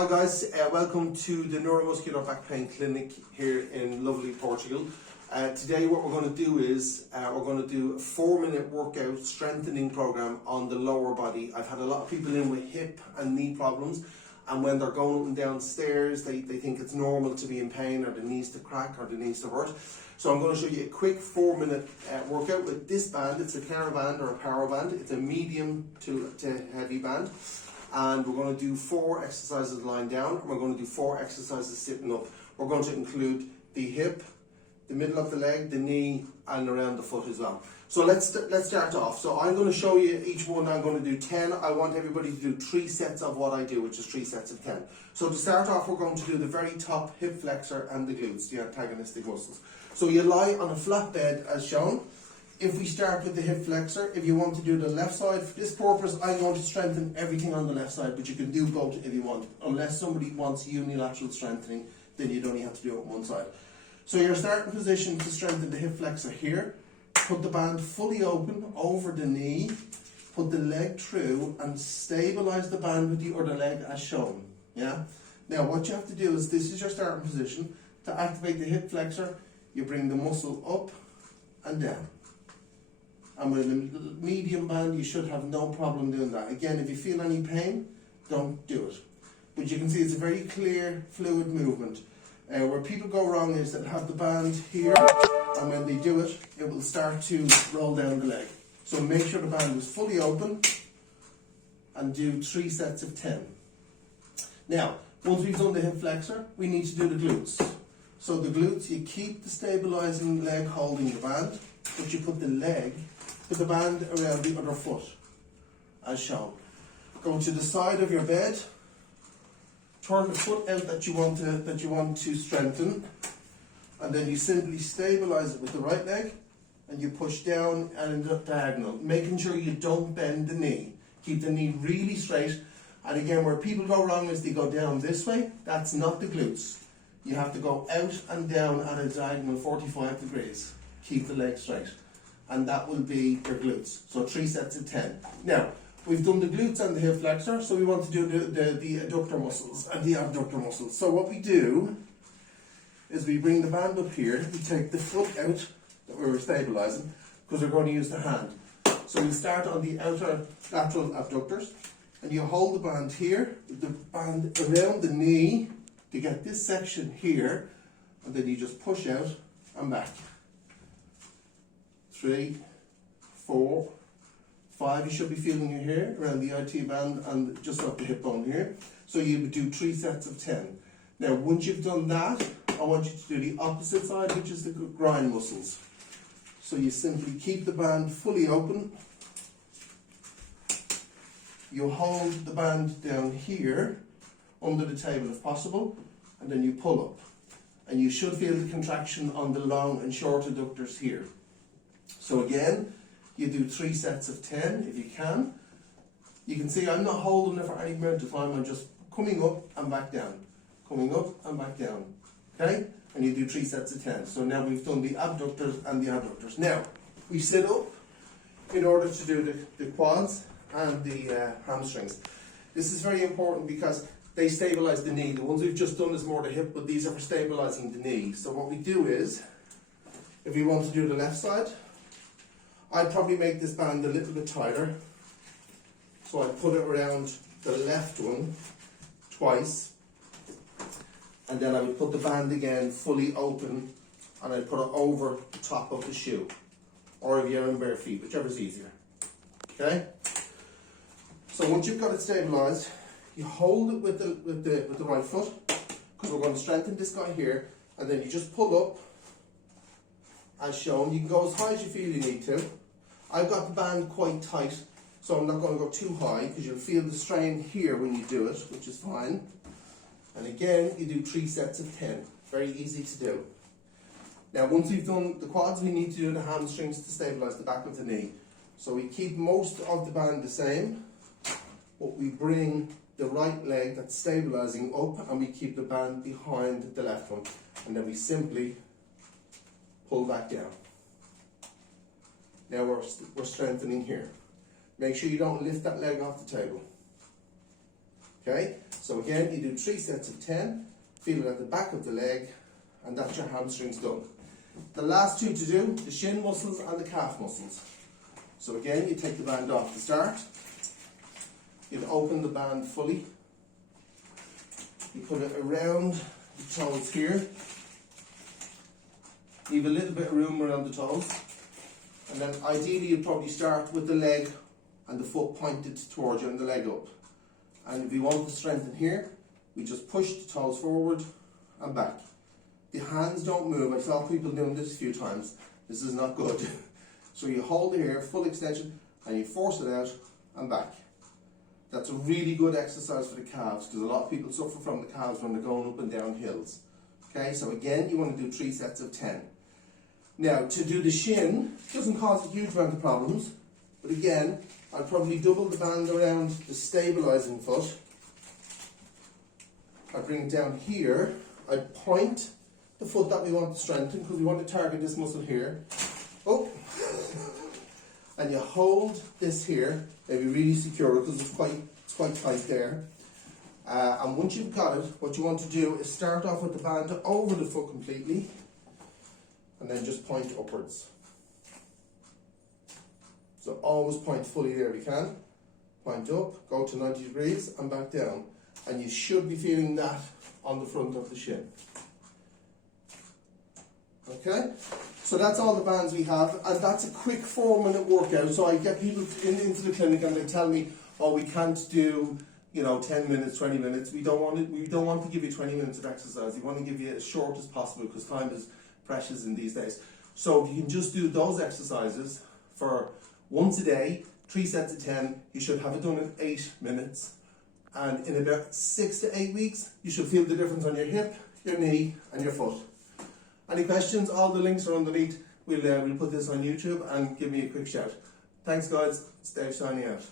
Hi guys, welcome to the Neuromuscular Back Pain Clinic here in lovely Portugal. Today what we're going to do is we're going to do a 4-minute workout strengthening program on the lower body. I've had a lot of people in with hip and knee problems, and when they're going up and down stairs they think it's normal to be in pain, or the knees to crack, or the knees to hurt. So I'm going to show you a quick 4-minute workout with this band. It's a Theraband or a power band. It's a medium to heavy band. And we're going to do 4 exercises lying down, and we're going to do 4 exercises sitting up. We're going to include the hip, the middle of the leg, the knee, and around the foot as well. So let's start off. So I'm going to show you each one. I'm going to do 10. I want everybody to do 3 sets of what I do, which is 3 sets of 10. So to start off, we're going to do the very top hip flexor and the glutes, the antagonistic muscles. So you lie on a flat bed as shown. If we start with the hip flexor, if you want to do the left side, for this purpose I'm going to strengthen everything on the left side, but you can do both if you want. Unless somebody wants unilateral strengthening, then you'd only have to do it on one side. So your starting position to strengthen the hip flexor here, put the band fully open over the knee, put the leg through and stabilise the band with the other leg as shown. Yeah. Now what you have to do is, this is your starting position. To activate the hip flexor, you bring the muscle up and down. And with a medium band, you should have no problem doing that. Again, if you feel any pain, don't do it. But you can see it's a very clear, fluid movement. Where people go wrong is that have the band here, and when they do it, it will start to roll down the leg. So make sure the band is fully open, and do 3 sets of 10. Now, once we've done the hip flexor, we need to do the glutes. So the glutes, you keep the stabilising leg holding the band, but you put the band around the other foot, as shown. Go to the side of your bed, turn the foot out that you want to strengthen, and then you simply stabilise it with the right leg, and you push down and in diagonal, making sure you don't bend the knee. Keep the knee really straight. And again, where people go wrong is they go down this way. That's not the glutes. You have to go out and down at a diagonal 45 degrees. Keep the leg straight. And that will be your glutes. So 3 sets of 10. Now, we've done the glutes and the hip flexor, so we want to do the adductor muscles and the abductor muscles. So what we do is we bring the band up here, we take the foot out that we were stabilising, because we're going to use the hand. So we start on the outer lateral abductors, and you hold the band here, with the band around the knee to get this section here, and then you just push out and back. 3, 4, 5, you should be feeling it here around the IT band and just off the hip bone here. So you would do 3 sets of 10. Now once you've done that, I want you to do the opposite side, which is the groin muscles. So you simply keep the band fully open. You hold the band down here under the table if possible, and then you pull up. And you should feel the contraction on the long and short adductors here. So again, you do 3 sets of 10 if you can. You can see I'm not holding it for any amount of time, I'm just coming up and back down. Coming up and back down. Okay? And you do 3 sets of 10. So now we've done the abductors and the adductors. Now, we sit up in order to do the quads and the hamstrings. This is very important because they stabilise the knee. The ones we've just done is more the hip, but these are for stabilising the knee. So what we do is, if we want to do the left side, I'd probably make this band a little bit tighter. So I'd put it around the left one twice, and then I would put the band again fully open, and I'd put it over the top of the shoe, or if you're in bare feet, whichever's easier. Okay? So once you've got it stabilised, you hold it with the right foot, because we're going to strengthen this guy here, and then you just pull up as shown. You can go as high as you feel you need to. I've got the band quite tight, so I'm not going to go too high, because you'll feel the strain here when you do it, which is fine. And again, you do 3 sets of 10. Very easy to do. Now once we've done the quads, we need to do the hamstrings to stabilise the back of the knee. So we keep most of the band the same, but we bring the right leg that's stabilising up, and we keep the band behind the left one. And then we simply pull back down. Now we're strengthening here. Make sure you don't lift that leg off the table. Okay, so again, you do 3 sets of 10, feel it at the back of the leg, and that's your hamstrings done. The last two to do, the shin muscles and the calf muscles. So again, you take the band off to start, you open the band fully, you put it around the toes here, leave a little bit of room around the toes, and then ideally you'd probably start with the leg and the foot pointed towards you and the leg up. And if you want to strengthen here, we just push the toes forward and back. The hands don't move. I saw people doing this a few times. This is not good. So you hold it here, full extension, and you force it out and back. That's a really good exercise for the calves, because a lot of people suffer from the calves when they're going up and down hills. Okay, so again, you want to do 3 sets of 10. Now, to do the shin, doesn't cause a huge amount of problems, but again, I'll probably double the band around the stabilising foot. I bring it down here, I point the foot that we want to strengthen, because we want to target this muscle here. Oh! And you hold this here, maybe really secure it because it's quite tight there. And once you've got it, what you want to do is start off with the band over the foot completely, and then just point upwards. So always point fully there if you can. Point up, go to 90 degrees and back down. And you should be feeling that on the front of the shin. Okay? So that's all the bands we have, and that's a quick 4-minute workout. So I get people into the clinic and they tell me, oh, we can't do 10 minutes, 20 minutes. We don't want to give you 20 minutes of exercise. We want to give you as short as possible, because time is precious in these days. So if you can just do those exercises for once a day, 3 sets of 10, you should have it done in 8 minutes. And in about 6 to 8 weeks, you should feel the difference on your hip, your knee, and your foot. Any questions? All the links are underneath. We'll put this on YouTube, and give me a quick shout. Thanks, guys. It's Dave signing out.